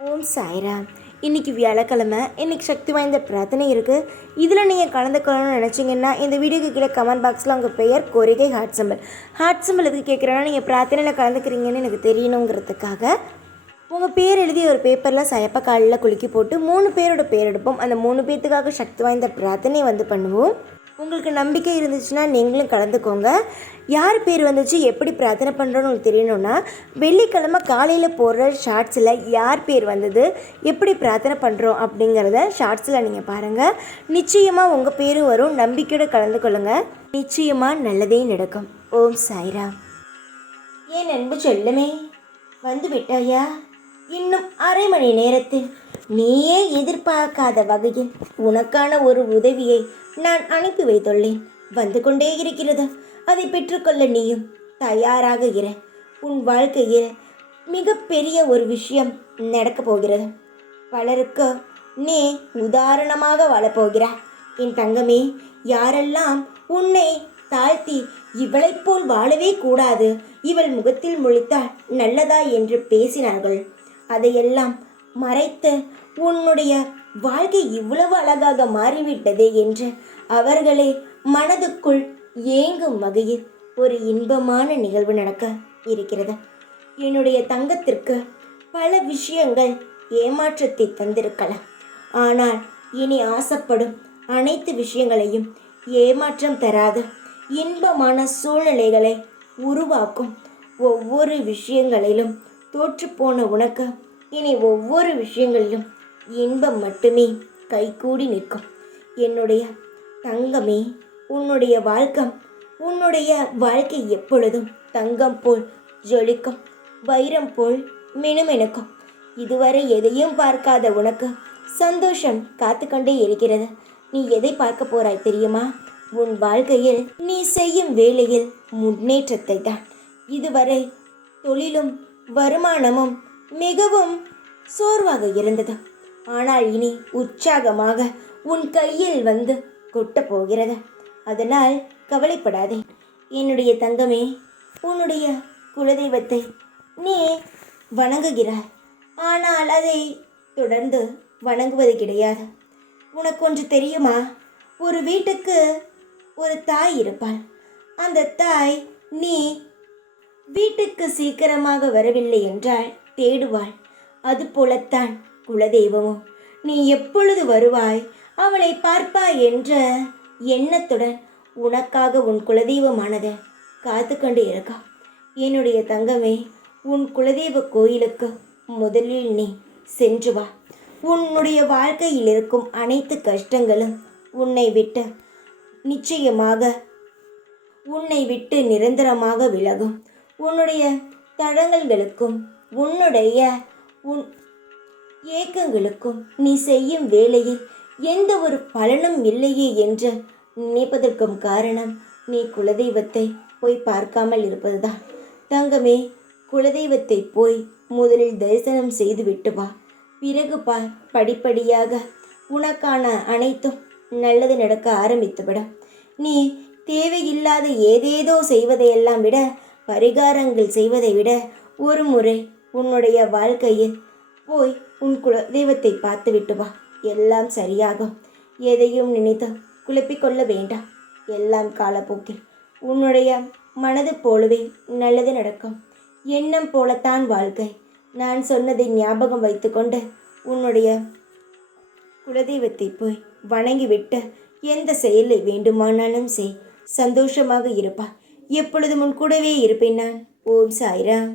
ஓம் சாய்ராம். இன்றைக்கி வியாழக்கிழமை. இன்றைக்கி சக்தி வாய்ந்த பிரார்த்தனை இருக்குது. இதில் நீங்கள் கலந்துக்கணும்னு நினச்சிங்கன்னா இந்த வீடியோக்கு கீழே கமெண்ட் பாக்ஸில் உங்கள் பெயர், கோரிக்கை, ஹார்ட் சிம்பிள் எதுக்கு கேட்குறேன்னா, நீங்கள் பிரார்த்தனையில் கலந்துக்கிறீங்கன்னு எனக்கு தெரியணுங்கிறதுக்காக உங்கள் பேர் எழுதி ஒரு பேப்பரில் சயப்ப காலில் குலுக்கி போட்டு 3 பேரோட பேர் எடுப்போம். அந்த 3 பேர்த்துக்காக சக்தி வாய்ந்த பிரார்த்தனை பண்ணுவோம். உங்களுக்கு நம்பிக்கை இருந்துச்சுன்னா நீங்களும் கலந்துக்கோங்க. யார் பேர் வந்துச்சு, எப்படி பிரார்த்தனை பண்ணுறோன்னு உங்களுக்கு தெரியணுன்னா, வெள்ளிக்கிழமை காலையில் போடுற ஷார்ட்ஸில் யார் பேர் வந்தது, எப்படி பிரார்த்தனை பண்ணுறோம் அப்படிங்கிறத ஷார்ட்ஸில் நீங்கள் பாருங்கள். நிச்சயமாக உங்கள் பேரும் வரும். நம்பிக்கையோடு கலந்து கொள்ளுங்கள். நிச்சயமாக நல்லதே நடக்கும். ஓம் சாய்ராம். என் அன்பு செல்லமே, வந்து விட்டாயா? இன்னும் அரை மணி நேரத்தில் நீயே எதிர்பார்க்காத வகையில் உனக்கான ஒரு உதவியை நான் அனுப்பி வைத்துள்ளேன். வந்து கொண்டே இருக்கிறது. அதை பெற்றுக்கொள்ள நீயும் தயாராக இரு. உன் வாழ்க்கையில் மிகப்பெரிய ஒரு விஷயம் நடக்கப் போகிறது. பலருக்கு நீ உதாரணமாக வாழப்போகிறாய். என் தங்கமே, யாரெல்லாம் உன்னை தாழ்த்தி இவளைப் போல் வாழவே கூடாது, இவள் முகத்தில் முழித்தால் நல்லதா என்று பேசினார்கள், அதையெல்லாம் மறைத்து உன்னுடைய வாழ்க்கை இவ்வளவு அழகாக மாறிவிட்டதே என்று அவர்களே மனதுக்குள் ஏங்கும் வகையில் ஒரு இன்பமான நிகழ்வு நடக்க இருக்கிறது. என்னுடைய தங்கத்திற்கு பல விஷயங்கள் ஏமாற்றத்தை தந்திருக்கலாம். ஆனால் இனி ஆசைப்படும் அனைத்து விஷயங்களையும் ஏமாற்றம் தராது இன்பமான சூழ்நிலைகளை உருவாக்கும். ஒவ்வொரு விஷயங்களிலும் தோற்றுப்போன உனக்கு இனி ஒவ்வொரு விஷயங்களிலும் இன்பம் மட்டுமே கைகூடி நிற்கும். என்னுடைய தங்கமே, உன்னுடைய வாழ்க்கை எப்பொழுதும் தங்கம் போல் ஜொலிக்கும், வைரம் போல் மினுமினுக்கும். இதுவரை எதையும் பார்க்காத உனக்கு சந்தோஷம் காத்து கொண்டே இருக்கிறது. நீ எதை பார்க்க போறாய் தெரியுமா? உன் வாழ்க்கையில் நீ செய்யும் வேலையில் முன்னேற்றத்தை தான். இதுவரை தொழிலும் வருமானமும் மிகவும் சோர்வாக இருந்தது. ஆனால் இனி உற்சாகமாக உன் கையில் வந்து கொட்டப் போகிறது. அதனால் கவலைப்படாதே. என்னுடைய தங்கமே, உன்னுடைய குலதெய்வத்தை நீ வணங்குகிறாய். ஆனால் அதை தொடர்ந்து வணங்குவது கிடையாது. உனக்கு ஒன்று தெரியுமா? ஒரு வீட்டுக்கு ஒரு தாய் இருப்பாள். அந்த தாய் நீ வீட்டுக்கு சீக்கிரமாக வரவில்லை என்றால் தேடுவாள். அதுபோலத்தான் குலதெய்வமும் நீ எப்பொழுது வருவாய், அவளை பார்ப்பாய் என்ற எண்ணத்துடன் உனக்காக உன் குலதெய்வமானது காத்து கொண்டு இருக்கா. என்னுடைய தங்கமே, உன் குலதெய்வ கோயிலுக்கு முதலில் நீ சென்று வா. உன்னுடைய வாழ்க்கையில் இருக்கும் அனைத்து கஷ்டங்களும் உன்னை விட்டு நிரந்தரமாக விலகும். உன்னுடைய தடங்கல்களுக்கும் உன் ஏக்கங்களுக்கும் நீ செய்யும் வேலையில் எந்த ஒரு பலனும் இல்லையே என்று நினைப்பதற்கும் காரணம் நீ குலதெய்வத்தை போய் பார்க்காமல் இருப்பதுதான். தங்கமே, குலதெய்வத்தை போய் முதலில் தரிசனம் செய்து விட்டு வா. பிறகு பார், படிப்படியாக உனக்கான அனைத்தும் நல்லது நடக்க ஆரம்பித்துவிடும். நீ தேவையில்லாத ஏதேதோ செய்வதையெல்லாம் விட, பரிகாரங்கள் செய்வதை விட ஒரு முறை உன்னுடைய வாழ்க்கையில் போய் உன் குலதெய்வத்தை பார்த்து விட்டு வா. எல்லாம் சரியாகும். எதையும் நினைத்து குழப்பிக்கொள்ள வேண்டாம். எல்லாம் காலப்போக்கில் உன்னுடைய மனது போலவே நல்லது நடக்கும். எண்ணம் போலத்தான் வாழ்க்கை. நான் சொன்னதை ஞாபகம் வைத்துக்கொண்டு உன்னுடைய குலதெய்வத்தை போய் வணங்கிவிட்டு எந்த செயலை வேண்டுமானாலும் செய். சந்தோஷமாக இருப்பா. எப்பொழுதும் உன் கூடவே இருப்பேன் நான். ஓம் சாய்ராம்.